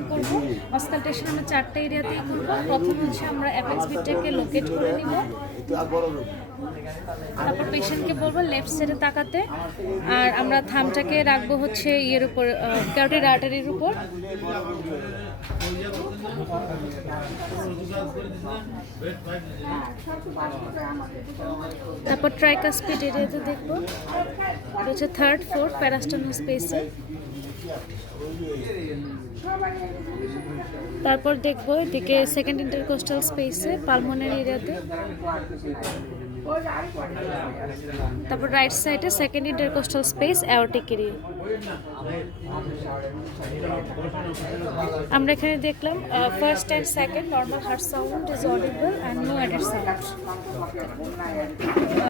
করব। অসকালটেশন আমরা 4টা এরিয়াতেই করব। প্রথমে হচ্ছে আমরা অ্যাপেক্স বিটটাকে লোকেট করে নিব। তারপর পেশেন্টকে বলবো লেফট সাইডে তাকাতে, আর আমরা থামটাকে রাখবো হচ্ছে ইয়ের উপর, ক্যারোটিড আর্টারির উপর। তারপর ট্রাইকাসপিড এরিয়াতে দেখবো, এটা হচ্ছে 3rd 4th প্যারাস্টার্নাল স্পেসে। তারপর দেখবো এদিকে 2nd ইন্টারকোস্টাল স্পেসে, পালমোনারি এরিয়াতে। তারপর রাইট সাইডে 2nd intercostal space, aortic area. আমরা এখানে দেখলাম first and second normal heart sound is audible and no added sound.